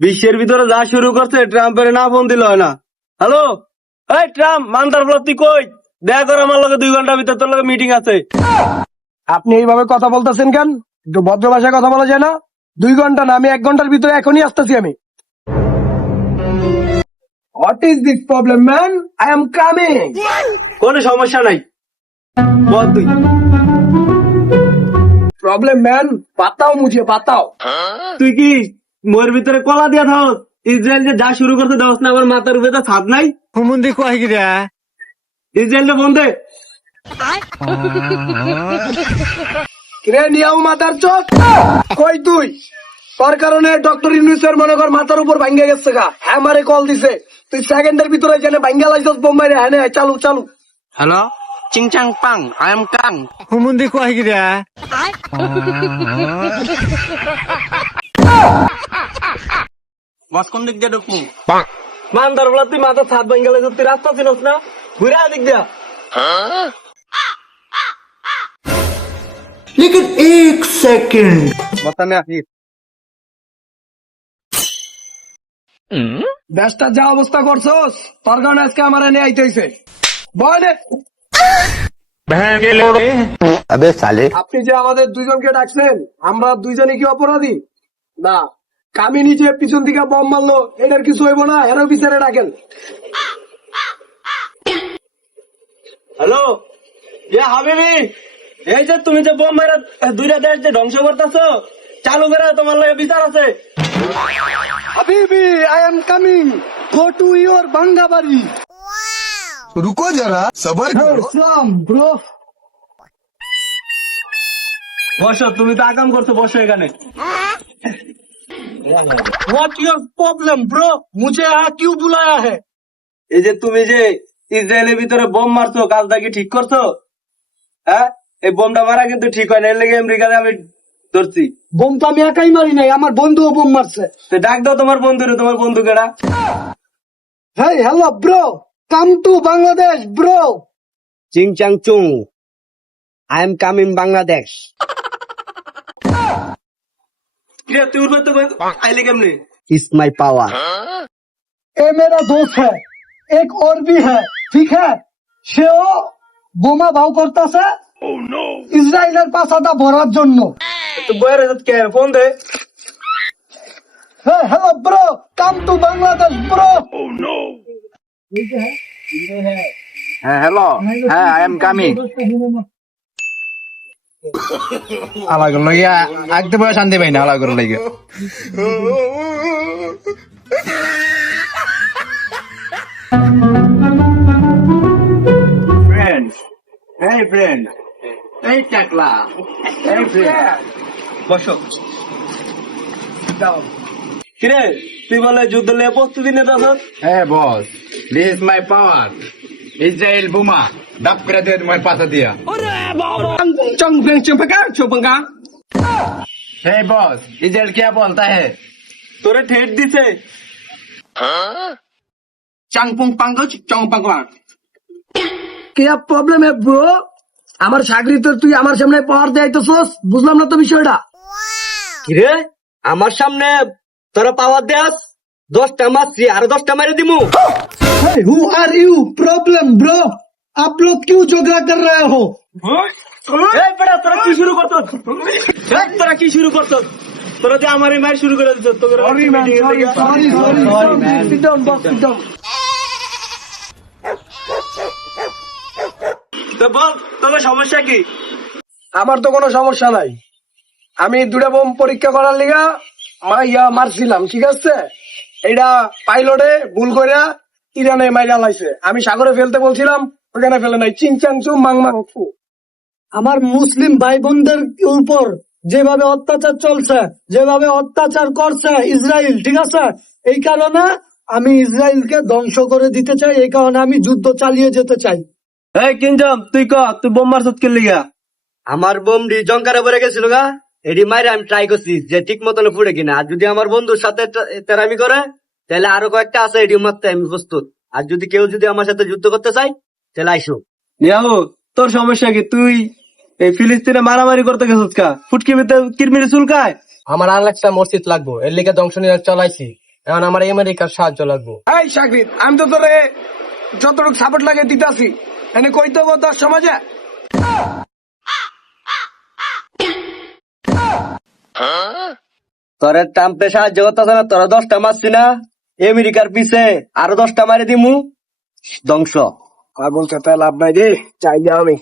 বিশ্বের ভিতরে যা শুরু করছে ট্রাম্পের না ফোন দিল হয় না। হ্যালো, এই ট্রাম্প মান্দার বল, তুই কই? দেখা কর আমার লগে 2 ঘন্টার ভিতর তোর লগে মিটিং আছে। আপনি এইভাবে কথা বলতেছেন কেন? একটু ভদ্র ভাষায় কথা বলা যায় না? 2 ঘন্টা না, আমি 1 ঘন্টার ভিতরে এখনই আসতেছি আমি। What is this problem man? I am coming. কোনো সমস্যা নাই, বল তুই। প্রবলেম ম্যান, বাতাও মুঝে বাতাও। তুই কি মোর ভিতরে কলা দিয়া থাকস? ইসরায়েল যে যা শুরু করতে দেওয়াস না, আমার মাথার উপরে তো ছাদ নাই। হুমুন্দি কয় গিরা ইসরায়েলটা ফোন দে। কিরে নিয়াও মাথার চোখ, কই তুই? তোর কারণে ডক্টর ইউনুসের মনে কর মাথার উপর ভাঙ্গে গেছে গা। হ্যাঁ মারে কল দিছে, তুই সেকেন্ডের ভিতরে জেনে ভাঙ্গা লাইছস বোম্বাই রে। হ্যাঁ নে, চালু চালু। হ্যালো, চিং চাং পাং, আই এম কাং। হুমুন্দি কয় গিরা বস কোন দিক দিয়ে ঢুকমু? মান্দার বলা, তুই মাথার ছাদ ভাঙ্গে লাইছস, তুই রাস্তা চিনস না? ঘুরে দিক দিয়া। लेकिन एक सेकंड बताने आखिर দেশটা যা অবস্থা করছস, তোর কারণে আজকে আমার এনে আইতে হইছে। বলে अबे साले আপনি যে আমাদের দুইজনকে ডাকছেন, আমরা দুইজনে কি অপরাধী? না, কামিনী যে পিছন থেকে বম মারলো, এটার কিছু হইব না, এরও বিচারে ডাকেন। হ্যালো, ইয়া হাবিবি, এই যে তুমি যে বোম মারা 2টা দেশ যে ধ্বংস করতেছো, চালু করে তোমার লাগে বিচার আছে। হাবিবি, I am coming, go to your বাঙ্গাবাড়ি। रुको जरा सबर करो ব্রো, বসো, তুমি তো আকাম করছো, বসো এখানে। What your problem bro? মুঝে यहाँ क्यों बुलाया है? এই যে তুমি যে ইসরায়েলের ভিতরে বোম মারছো, কাজটা কি ঠিক করছো? হ্যাঁ, এই বোমটা মারা কিন্তু ঠিক হয় না, এর লেগে আমেরিকাতে আমি ধরছি। বোম তো আমি একাই মারি নাই, আমার বন্ধুও বোম মারছে। তো ডাক দাও তোমার বন্ধুরে, তোমার বন্ধু কেডা? Hey hello bro, come to Bangladesh bro. চিং চাং চুং, আই এম কামিং বাংলাদেশ। তুই উঠবে তো আইলে কেমনি? इस माई पावर ए मेरा दोस्त है, एक और भी है, ठीक है? সেও বোমা ভাও করতেছে ইসরায়েলের পাছাটা ভরার জন্য। তো বয়ের কে ফোন দে। Hey hello bro, come to Bangladesh bro. হ্যাঁ হ্যালো হ্যাঁ আই এম কামিং আলাগ লইয়া আগতে বয়স শান্তি পাই না আলাগ লাগে ফ্রেন্ড, এই ফ্রেন্ড, এই টাকলা, এই ফ্রেন্ড, বসো। কিরে, তুই বলে যুদ্ধ নিয়ে প্রস্তুতি নিতে আসছ? হ্যাঁ boss this is my power Israel বোমা ডাব করে দে তোমার পাশা দিয়া চং ফেং চুপকা চুপকা। हे बॉस इजराइल क्या बोलता है তোরে ঠেট দিছে। चांगपुंग पांगो चोंग पांगवा কি প্রবলেম है ব্রো? আমার চাকরি তো তুই আমার সামনে পাওয়ার দেয়াইতেছস, বুঝলাম না তো বিষয়টা। কিরে, আমার সামনে তোরা পাওয়ার দেয়াস? 10টা মারছি, আর 10টা মারে দিমু। Hey, who are you? Problem, bro. आप लोग क्यों झगड़ा कर रहे हो? এই বেটা, তোরা কি শুরু করছস? এই তোরা কি শুরু করছস? তোরা যে আমারই মার শুরু করে দিছস। তোরা Sorry, man. Sorry. Sit down, boss. Sit down. তো বল, তোর সমস্যা কি? আমার তো কোনো সমস্যা নাই। আমি 2টা বোম পরীক্ষা করার লিগা মারছিলাম, ঠিক আছে? এটা পাইলটে ভুল কইরা ইরানে মাইরা লাইছে। আমি সাগরে ফেলতে বলছিলাম, ওখানে ফেলে নাই। চিং চাং চু মাং মাং ফু। আমার মুসলিম ভাই বোনদের উপর যেভাবে অত্যাচার চলছে, যেভাবে অত্যাচার করছে ইসরায়েল, ঠিক আছে? এই কারণে আমি ইসরায়েলকে ধ্বংস করে দিতে চাই, এই কারণে আমি যুদ্ধ চালিয়ে যেতে চাই। এই কিনজম, তুই তুই বোম মারছস কি লিগা? আমার বোম ডি জঙ্কারে পড়ে গেছিল গা, এডি মাইরে আমি ট্রাই করছি যে ঠিক মতন ফুড়ে কিনা। আর যদি আমার বন্ধুর সাথে তেরামি করে, তাহলে আরো কয়েকটা আছে, এডি মারতে আমি প্রস্তুত। আর যদি কেউ আমার সাথে যুদ্ধ করতে চাই, তাহলে আইসো। নিয়াহু, তোর সমস্যা কি? তুই এই ফিলিস্তিনে মারামারি করতে গেছিস কা? ফুটকি ভিতরে কিরমিরি চুলকায়। আমার আর একটা মসজিদ লাগবো, এর লিগে ধ্বংস নিয়ে চালাইছি। এখন আমার আমেরিকার সাহায্য লাগবে। এই সাকরিত, আমি তো তোরে যতটুকু সাপোর্ট লাগে দিতাছি, এনে কইতে হবো 10 সমাজে। তোরে ট্রাম্পে সাহায্য করতেছে না, তোরা 10টা মারছি না, আমেরিকার পিছে আরো 10টা মারি দিমু, ধ্বংস। আর বলছে তাই লাভ নাই রে, চাই আমি।